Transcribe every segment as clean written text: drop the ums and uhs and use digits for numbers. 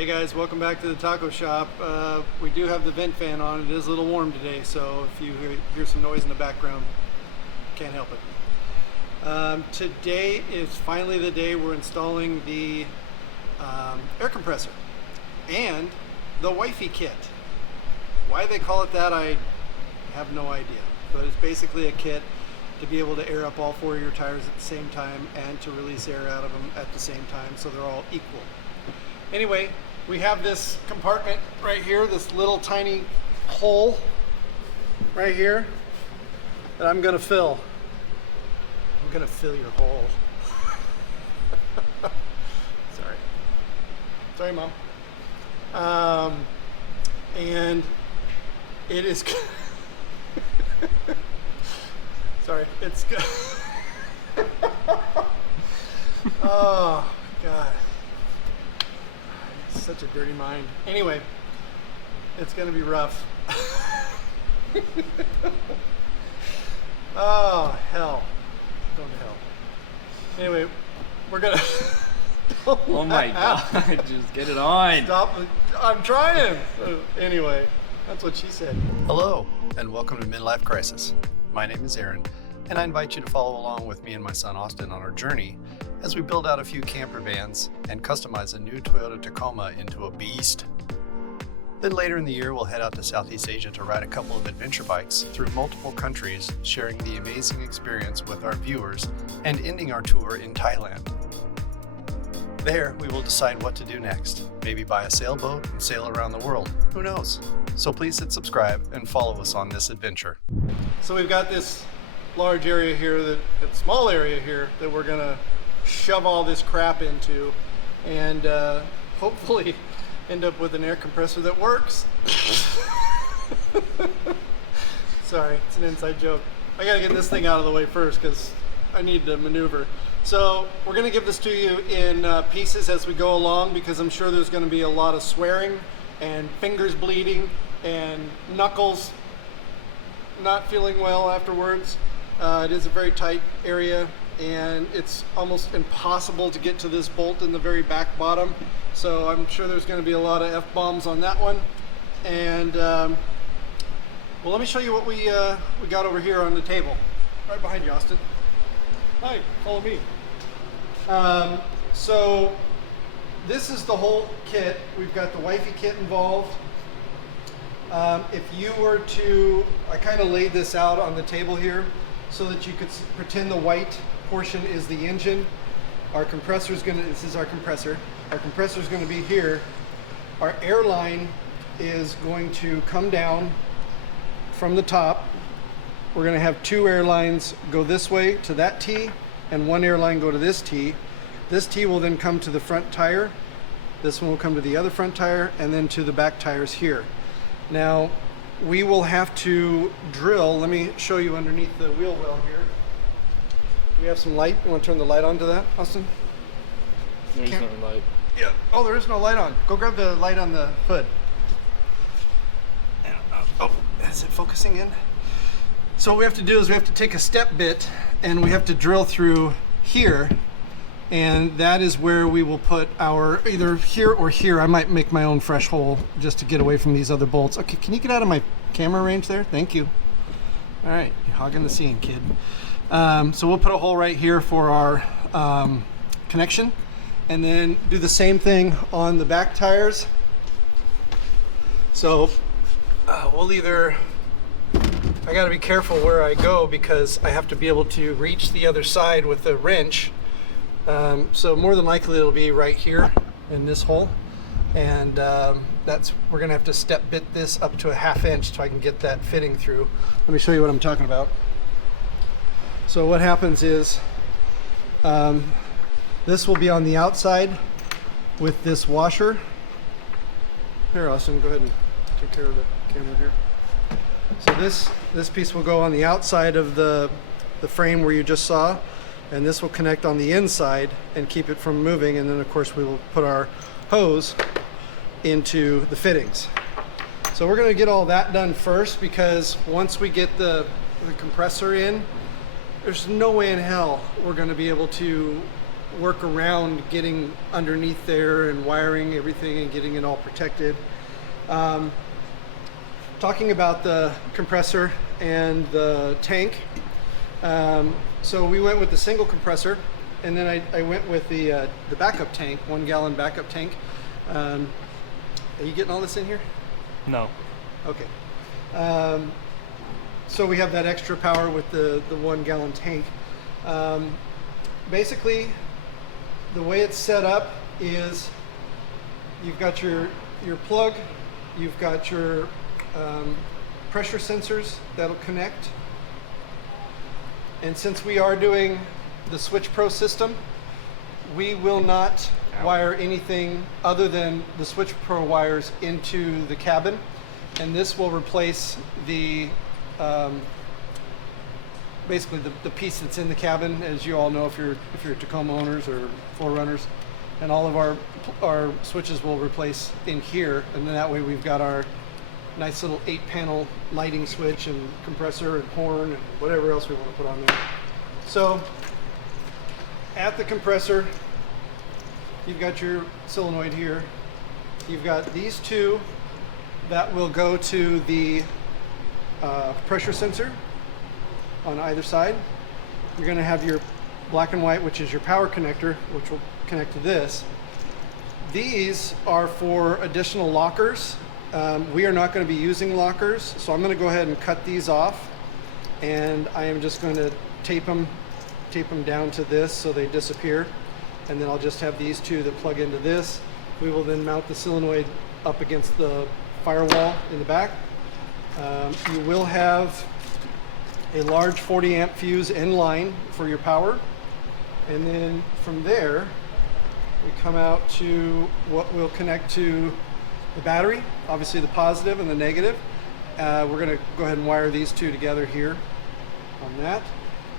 Hey guys, welcome back to the taco shop. We do have the vent fan on. It is a little warm today, so if you hear some noise in the background, can't help it. Today is finally the day we're installing the air compressor and the Wifey Kit. Why they call it that, I have no idea, but it's basically a kit to be able to air up all four of your tires at the same time and to release air out of them at the same time so they're all equal. Anyway, we have this compartment right here, this little tiny hole right here that I'm gonna fill. I'm gonna fill your hole. Sorry, Mom. And it is sorry, it's good. Oh God, it's such a dirty mind. Anyway, it's gonna be rough. Oh hell, going to hell. Anyway, we're gonna oh my God, just get it on. Stop, I'm trying. Anyway, that's what she said. Hello, and welcome to Midlife Crisis. My name is Aaron, and I invite you to follow along with me and my son Austin on our journey as we build out a few camper vans and customize a new Toyota Tacoma into a beast. Then later in the year, we'll head out to Southeast Asia to ride a couple of adventure bikes through multiple countries, sharing the amazing experience with our viewers and ending our tour in Thailand. There, we will decide what to do next. Maybe buy a sailboat and sail around the world. Who knows? So please hit subscribe and follow us on this adventure. So we've got this large area here, that small area here, that we're gonna shove all this crap into and hopefully end up with an air compressor that works. Sorry, it's an inside joke. I gotta get this thing out of the way first because I need to maneuver. So we're gonna give this to you in pieces as we go along, because I'm sure there's gonna be a lot of swearing and fingers bleeding and knuckles not feeling well afterwards. It is a very tight area and it's almost impossible to get to this bolt in the very back bottom. So I'm sure there's gonna be a lot of F-bombs on that one. And well, let me show you what we got over here on the table. Right behind you, Austin. Hi, follow me. So this is the whole kit. We've got the Wifey Kit involved. If you were to, I kind of laid this out on the table here so that you could pretend the white portion is the engine. Our compressor is gonna, this is our compressor. Our compressor is gonna be here. Our airline is going to come down from the top. We're gonna have two airlines go this way to that T and one airline go to this T. This T will then come to the front tire. This one will come to the other front tire and then to the back tires here. Now, we will have to drill. Let me show you underneath the wheel well here. We have some light. You want to turn the light on to that, Austin? There's no light. Yeah. Oh, there is no light on. Go grab the light on the hood. Oh, is it focusing in? So what we have to do is we have to take a step bit and we have to drill through here, and that is where we will put our, either here or here. I might make my own fresh hole just to get away from these other bolts. Okay, can you get out of my camera range there? Thank you. All right, you're hogging the scene, kid. So we'll put a hole right here for our connection, and then do the same thing on the back tires. So we'll either, I gotta be careful where I go because I have to be able to reach the other side with the wrench. So more than likely it'll be right here in this hole, and we're gonna have to step bit this up to a 1/2 inch so I can get that fitting through. Let me show you what I'm talking about. So what happens is this will be on the outside with this washer. Here, Austin, go ahead and take care of the camera here. So this piece will go on the outside of the frame where you just saw, and this will connect on the inside and keep it from moving, and then of course we will put our hose into the fittings. So we're going to get all that done first, because once we get the compressor in, there's no way in hell we're going to be able to work around getting underneath there and wiring everything and getting it all protected. Talking about the compressor and the tank. So we went with the single compressor, and then I went with the backup tank, 1 gallon backup tank. Are you getting all this in here? No. Okay. So we have that extra power with the 1 gallon tank. Basically, the way it's set up is you've got your plug, you've got your pressure sensors that'll connect. And since we are doing the Switch Pro system, we will not wire anything other than the Switch Pro wires into the cabin. And this will replace the basically the piece that's in the cabin, as you all know if you're Tacoma owners or 4Runners. And all of our switches will replace in here, and then that way we've got our nice little 8-panel lighting switch and compressor and horn and whatever else we want to put on there. So at the compressor, you've got your solenoid here. You've got these two that will go to the pressure sensor on either side. You're going to have your black and white, which is your power connector, which will connect to this. These are for additional lockers. We are not going to be using lockers, so I'm going to go ahead and cut these off, and I am just going to tape them down to this so they disappear, and then I'll just have these two that plug into this. We will then mount the solenoid up against the firewall in the back. You will have a large 40 amp fuse in line for your power, and then from there we come out to what will connect to the battery, obviously the positive and the negative. We're going to go ahead and wire these two together here on that,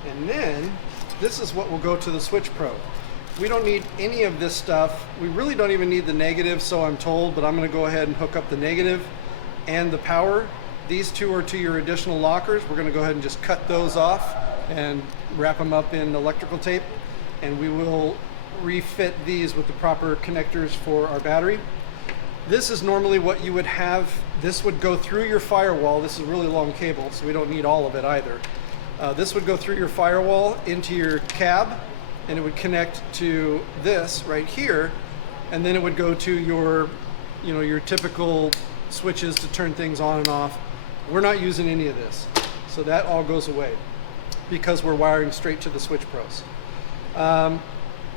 and then this is what will go to the Switch Pro. We don't need any of this stuff. We really don't even need the negative, so I'm told, but I'm going to go ahead and hook up the negative and the power. These two are to your additional lockers. We're going to go ahead and just cut those off and wrap them up in electrical tape, and we will refit these with the proper connectors for our battery. This is normally what you would have. This would go through your firewall. This is a really long cable, so we don't need all of it either. This would go through your firewall into your cab, and it would connect to this right here, and then it would go to your, your typical switches to turn things on and off. We're not using any of this, so that all goes away because we're wiring straight to the Switch Pros.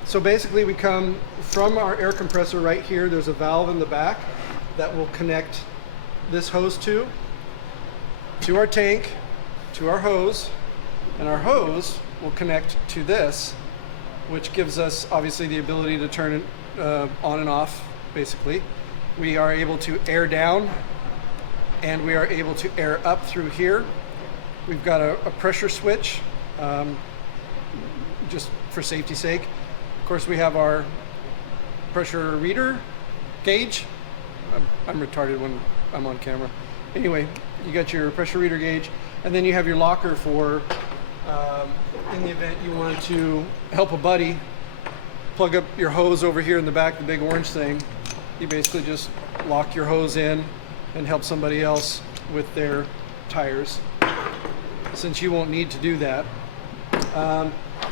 So basically we come from our air compressor right here. There's a valve in the back that will connect this hose to our tank, to our hose, and our hose will connect to this, which gives us obviously the ability to turn it on and off. Basically, we are able to air down and we are able to air up through here. We've got a pressure switch, just for safety's sake. Of course, we have our pressure reader gauge. I'm retarded when I'm on camera. Anyway, you got your pressure reader gauge, and then you have your locker for in the event you want to help a buddy plug up your hose over here in the back, the big orange thing. You basically just lock your hose in and help somebody else with their tires, since you won't need to do that.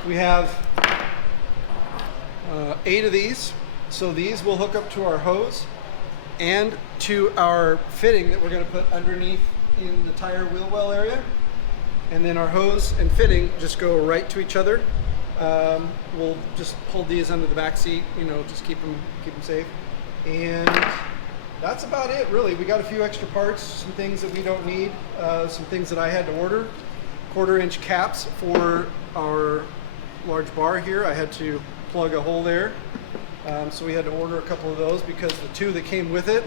We have 8 of these, so these will hook up to our hose and to our fitting that we're going to put underneath in the tire wheel well area, and then our hose and fitting just go right to each other. We'll just hold these under the back seat, just keep them safe, and that's about it really. We got a few extra parts, some things that we don't need, some things that I had to order. 1/4-inch caps for our large bar here. I had to plug a hole there, so we had to order a couple of those because the 2 that came with it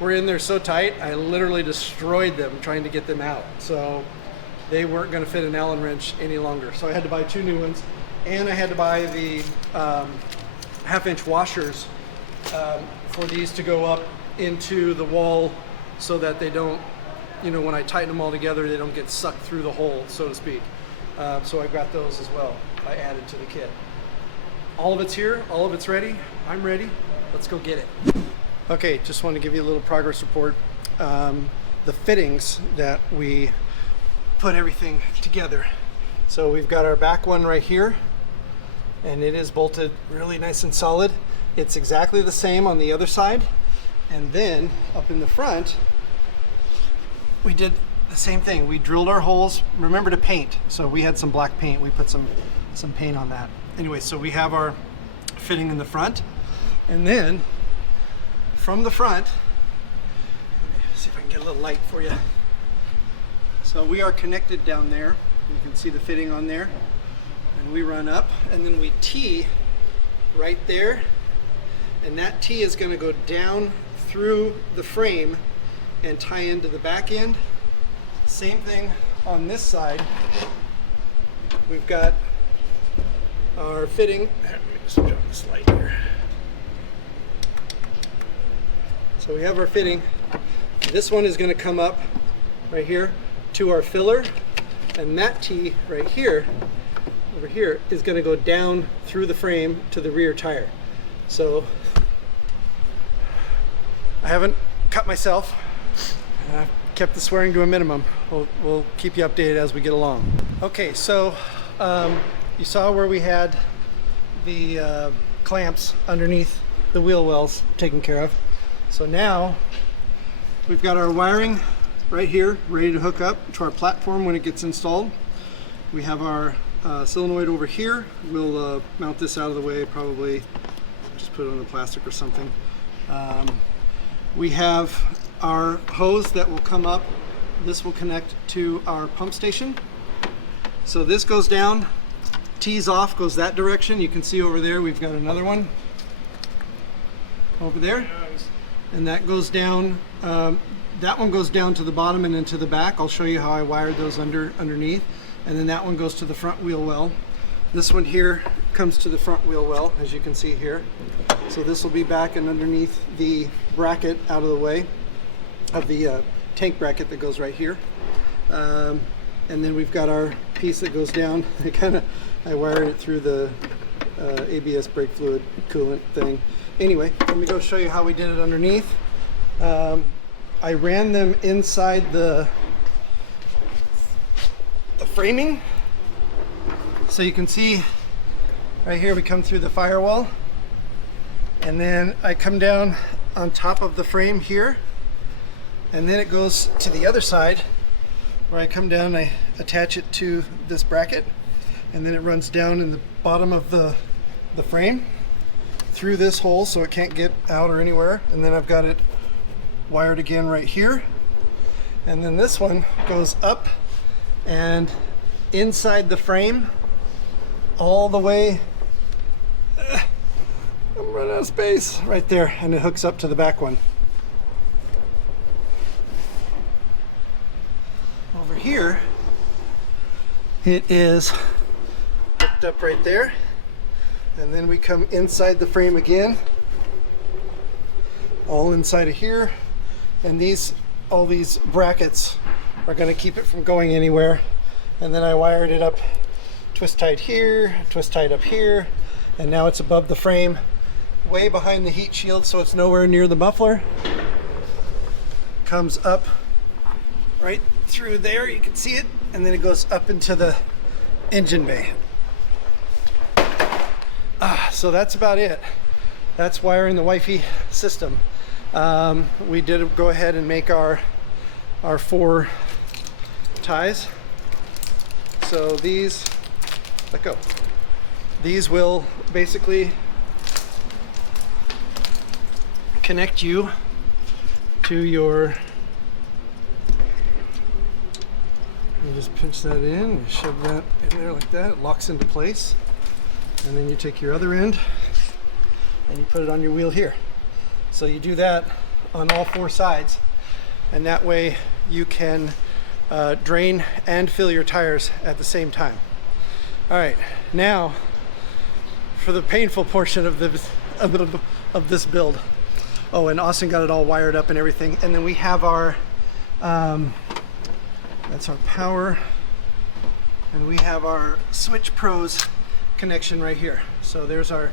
were in there so tight I literally destroyed them trying to get them out, so they weren't going to fit an Allen wrench any longer, so I had to buy 2 new ones, and I had to buy the 1/2-inch washers for these to go up into the wall so that they don't, when I tighten them all together, they don't get sucked through the hole, so to speak. So I got those as well. I added to the kit. all of it's here, all of it's ready. I'm ready. Let's go get it. Okay, just want to give you a little progress report. The fittings that we put everything together. So we've got our back one right here, and it is bolted really nice and solid. It's exactly the same on the other side. And then up in the front, we did the same thing. We drilled our holes. Remember to paint. So we had some black paint. We put some paint on that. Anyway, so we have our fitting in the front. And then from the front, let me see if I can get a little light for you. So we are connected down there. You can see the fitting on there. And we run up, and then we tee right there. And that tee is going to go down through the frame and tie into the back end. Same thing on this side. We've got our fitting. Let me just drop this light here. So we have our fitting. This one is going to come up right here to our filler, and that tee right here, over here, is going to go down through the frame to the rear tire. So I haven't cut myself. I've kept the swearing to a minimum. We'll keep you updated as we get along. Okay, so you saw where we had the clamps underneath the wheel wells taken care of. So now we've got our wiring right here ready to hook up to our platform when it gets installed. We have our solenoid over here. We'll mount this out of the way, probably just put it on the plastic or something. We have our hose that will come up. This will connect to our pump station. So this goes down, tees off, goes that direction. You can see over there we've got another one over there. And that goes down, that one goes down to the bottom and into the back. I'll show you how I wired those underneath. And then that one goes to the front wheel well. This one here comes to the front wheel well, as you can see here. So this will be back and underneath the bracket out of the way of the tank bracket that goes right here. And then we've got our piece that goes down. I wired it through the ABS brake fluid coolant thing. Anyway, let me go show you how we did it underneath. I ran them inside the framing. So you can see right here we come through the firewall, and then I come down on top of the frame here, and then it goes to the other side where I come down, I attach it to this bracket, and then it runs down in the bottom of the frame through this hole so it can't get out or anywhere. And then I've got it wired again right here, and then this one goes up and inside the frame all the way. I'm running out of space right there, and it hooks up to the back one. Over here it is hooked up right there, and then we come inside the frame again, all inside of here, and all these brackets are going to keep it from going anywhere. And then I wired it up, twist tied here, twist tied up here, and now it's above the frame, way behind the heat shield, so it's nowhere near the muffler. Comes up right through there, you can see it, and then it goes up into the engine bay. So that's about it. That's wiring the Wifey system. We did go ahead and make our 4 ties. So these, let go. These will basically connect you to your, you just pinch that in, you shove that in there like that, it locks into place. And then you take your other end and you put it on your wheel here. So you do that on all 4 sides, and that way you can drain and fill your tires at the same time. All right, now for the painful portion of this build. Oh, and Austin got it all wired up and everything. And then we have our, that's our power, and we have our Switch Pros connection right here. So there's our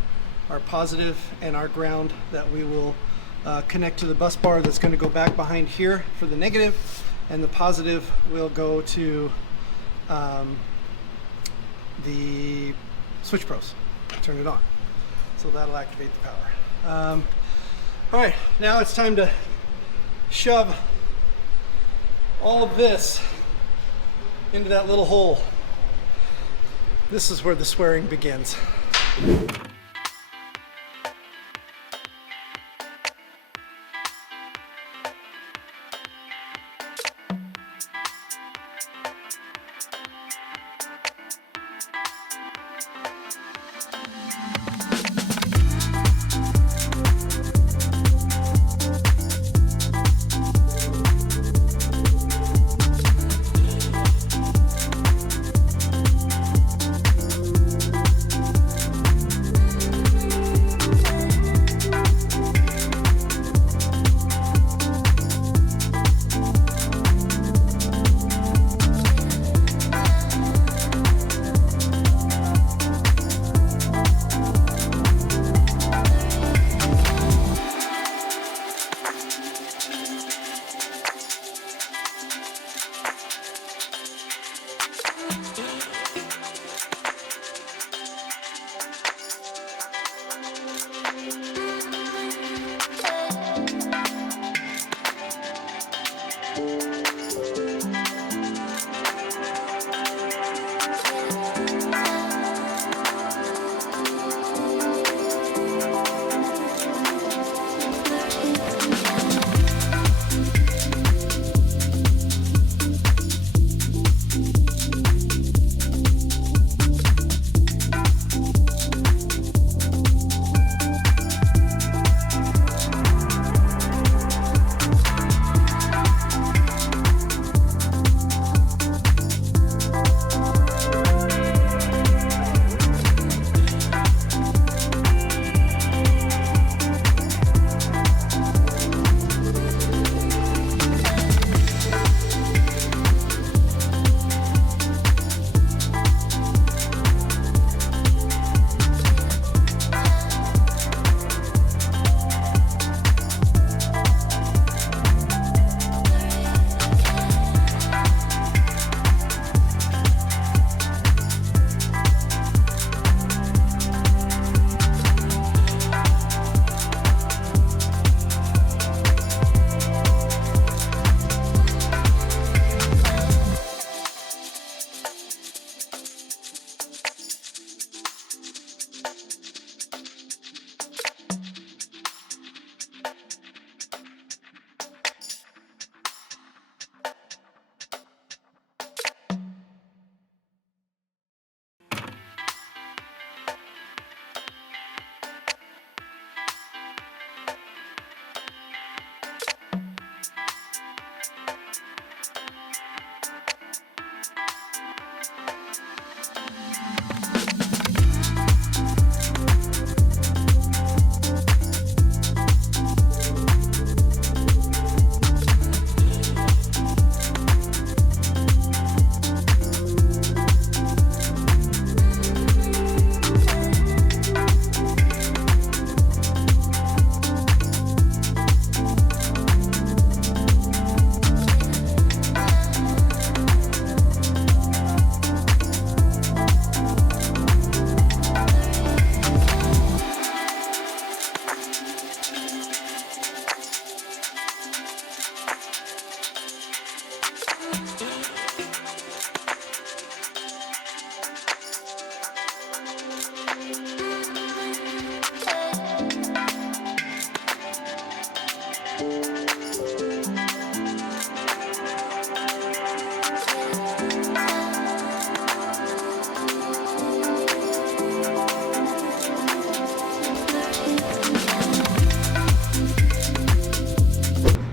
positive and our ground that we will connect to the bus bar that's going to go back behind here for the negative, and the positive will go to the switch pros. Turn it on. So that'll activate the power. All right, now it's time to shove all of this into that little hole. This is where the swearing begins.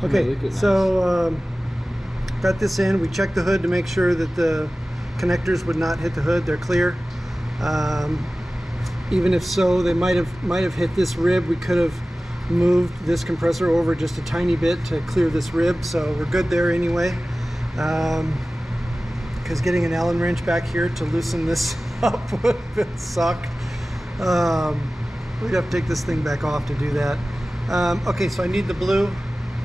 Okay, so got this in. We checked the hood to make sure that the connectors would not hit the hood. They're clear. Even if so, they might have hit this rib. We could have moved this compressor over just a tiny bit to clear this rib, so we're good there anyway. Because getting an Allen wrench back here to loosen this up would have been sucked. We'd have to take this thing back off to do that. Okay, so I need the blue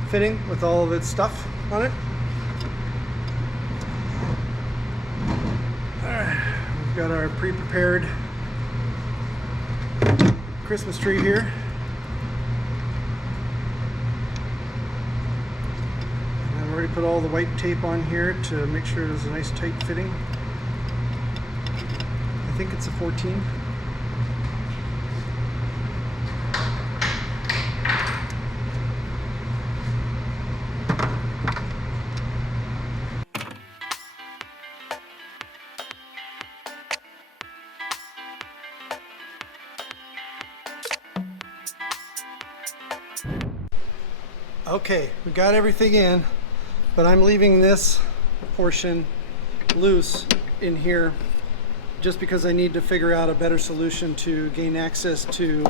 fitting with all of its stuff on it. We've got our pre-prepared Christmas tree here. And I've already put all the white tape on here to make sure there's a nice tight fitting. I think it's a 14. Okay, we got everything in, but I'm leaving this portion loose in here just because I need to figure out a better solution to gain access to,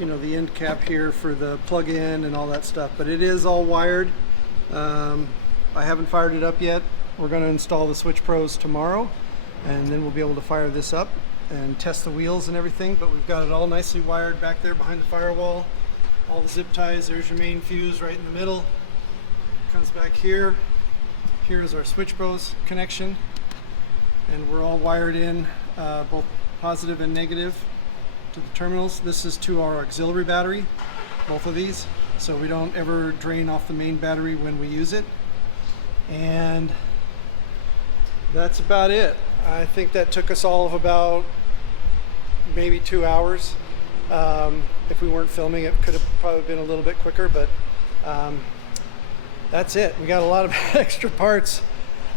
you know, the end cap here for the plug-in and all that stuff. But it is all wired. I haven't fired it up yet. We're going to install the Switch Pros tomorrow, and then we'll be able to fire this up and test the wheels and everything. But we've got it all nicely wired back there behind the firewall. All the zip ties. There's your main fuse right in the middle. Comes back here. Here's our Switch Pros connection, and we're all wired in, both positive and negative, to the terminals. This is to our auxiliary battery, both of these, so we don't ever drain off the main battery when we use it. And that's about it. I think that took us all of about maybe 2 hours. If we weren't filming, it could have probably been a little bit quicker, but that's it. We got a lot of extra parts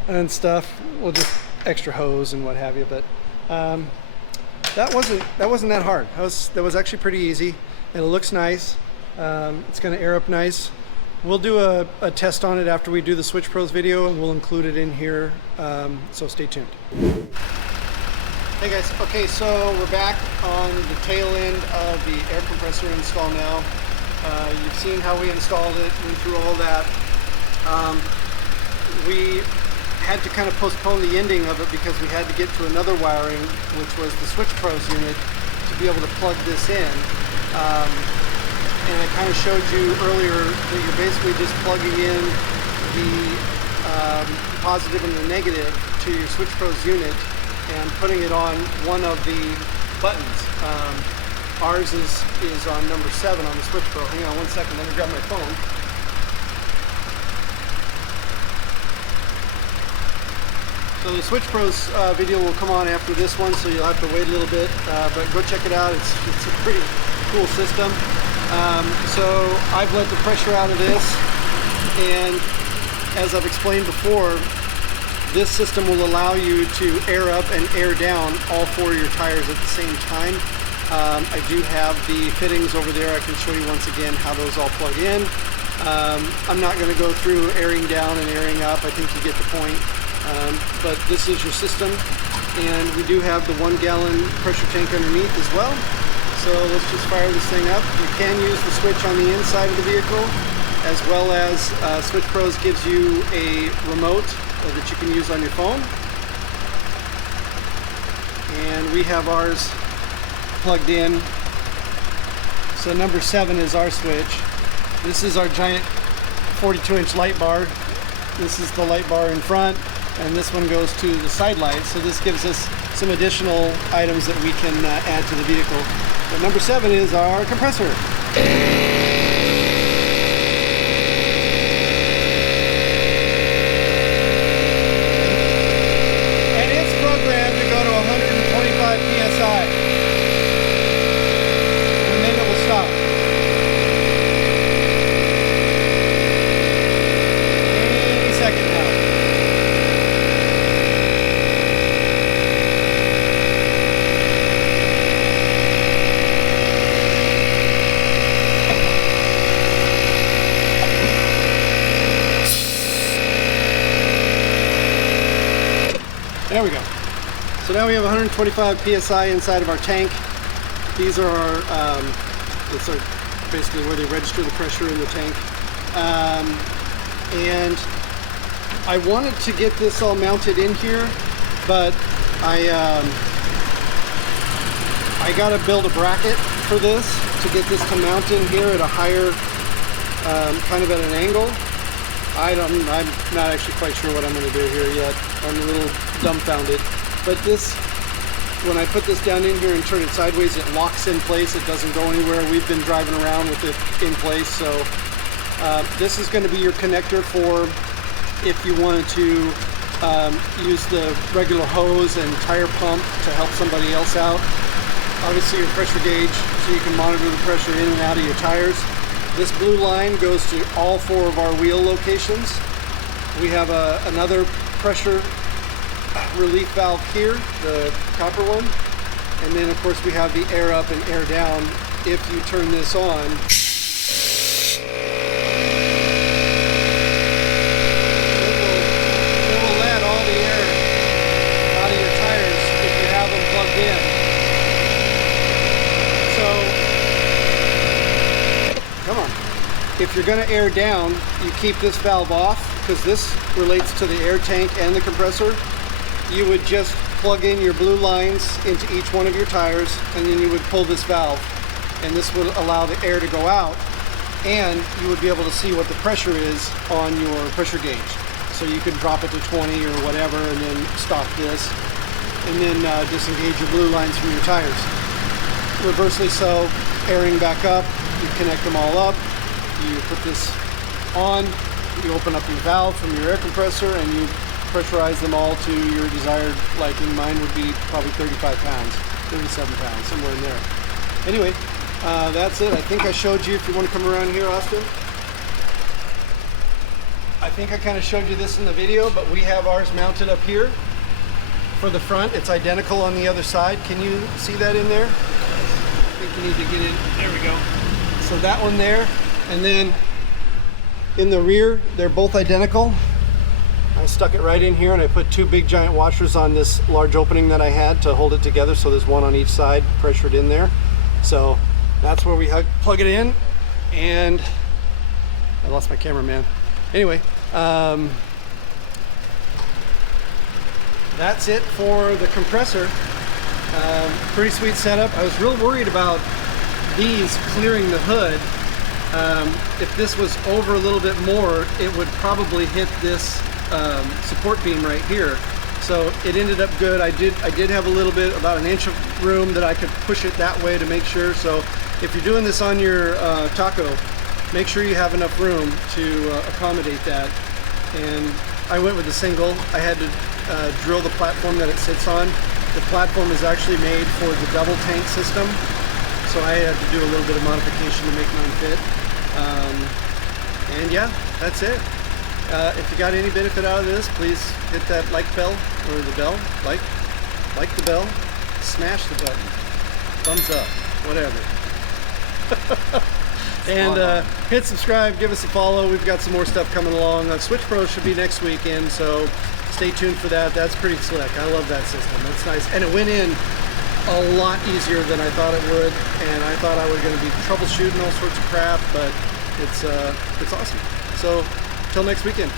and stuff. Well, just extra hose and what have you, but that wasn't that hard. That was actually pretty easy, and it looks nice. It's going to air up nice. We'll do a test on it after we do the Switch Pros video, and we'll include it in here, so stay tuned. Hey guys, okay, so we're back on the tail end of the air compressor install now. You've seen how we installed it, went through all that. We had to kind of postpone the ending of it because we had to get to another wiring, which was the Switch Pros unit, to be able to plug this in. And I kind of showed you earlier that you're basically just plugging in the positive and the negative to your Switch Pros unit and putting it on one of the buttons. Ours is on number 7 on the Switch Pro. Hang on one second, let me grab my phone. So the Switch Pros video will come on after this one, so you'll have to wait a little bit, but go check it out. It's a pretty cool system. So I've let the pressure out of this, and as I've explained before, this system will allow you to air up and air down all 4 of your tires at the same time. I do have the fittings over there. I can show you once again how those all plug in. I'm not going to go through airing down and airing up. I think you get the point. But this is your system, and we do have the 1 gallon pressure tank underneath as well. So let's just fire this thing up. You can use the switch on the inside of the vehicle, as well as Switch Pros gives you a remote that you can use on your phone. And we have ours plugged in. So number 7 is our switch. This is our giant 42-inch light bar. This is the light bar in front, and this one goes to the side lights. So this gives us some additional items that we can add to the vehicle. But number 7 is our compressor. There we go. So now we have 125 psi inside of our tank. These are our, it's our basically where they register the pressure in the tank. And I wanted to get this all mounted in here, but I I gotta build a bracket for this to get this to mount in here at a higher, kind of at an angle. I'm not actually quite sure what I'm gonna do here yet. I'm a little dumbfounded. But this, when I put this down in here and turn it sideways, it locks in place. It doesn't go anywhere. We've been driving around with it in place. So this is gonna be your connector for if you wanted to use the regular hose and tire pump to help somebody else out. Obviously your pressure gauge, so you can monitor the pressure in and out of your tires. This blue line goes to all 4 of our wheel locations. We have another pressure relief valve here, the copper one. And then of course we have the air up and air down. If you turn this on, it will let all the air out of your tires if you have them plugged in. Come on. If you're going to air down, you keep this valve off because this relates to the air tank and the compressor. You would just plug in your blue lines into each one of your tires and then you would pull this valve and this would allow the air to go out and you would be able to see what the pressure is on your pressure gauge. So you could drop it to 20 or whatever and then stop this and then disengage your blue lines from your tires. Reversely so, airing back up. You connect them all up, you put this on, you open up your valve from your air compressor and you pressurize them all to your desired, like in mine would be probably 35 pounds, 37 pounds, somewhere in there. Anyway, that's it. I think I showed you, if you want to come around here, Austin. I think I kind of showed you this in the video, but we have ours mounted up here for the front. It's identical on the other side. Can you see that in there? I think you need to get in. There we go. So that one there, and then in the rear, they're both identical. I stuck it right in here and I put 2 big giant washers on this large opening that I had to hold it together. So there's one on each side pressured in there. So that's where we plug it in. And I lost my cameraman. Anyway, that's it for the compressor. Pretty sweet setup. I was real worried about these clearing the hood. If this was over a little bit more, it would probably hit this support beam right here. So it ended up good. I did have a little bit, about an inch of room that I could push it that way to make sure. So if you're doing this on your Taco, make sure you have enough room to accommodate that. And I went with a single. I had to drill the platform that it sits on. The platform is actually made for the double tank system. So I had to do a little bit of modification to make mine fit. And yeah, that's it. If you got any benefit out of this, please hit that like bell, or the bell, like the bell, smash the button, thumbs up, whatever. And hit subscribe, give us a follow. We've got some more stuff coming along. Switch Pro should be next weekend, so stay tuned for that. That's pretty slick. I love that system. That's nice. And it went in a lot easier than I thought it would, and I thought I was going to be troubleshooting all sorts of crap, but it's awesome. So till next weekend.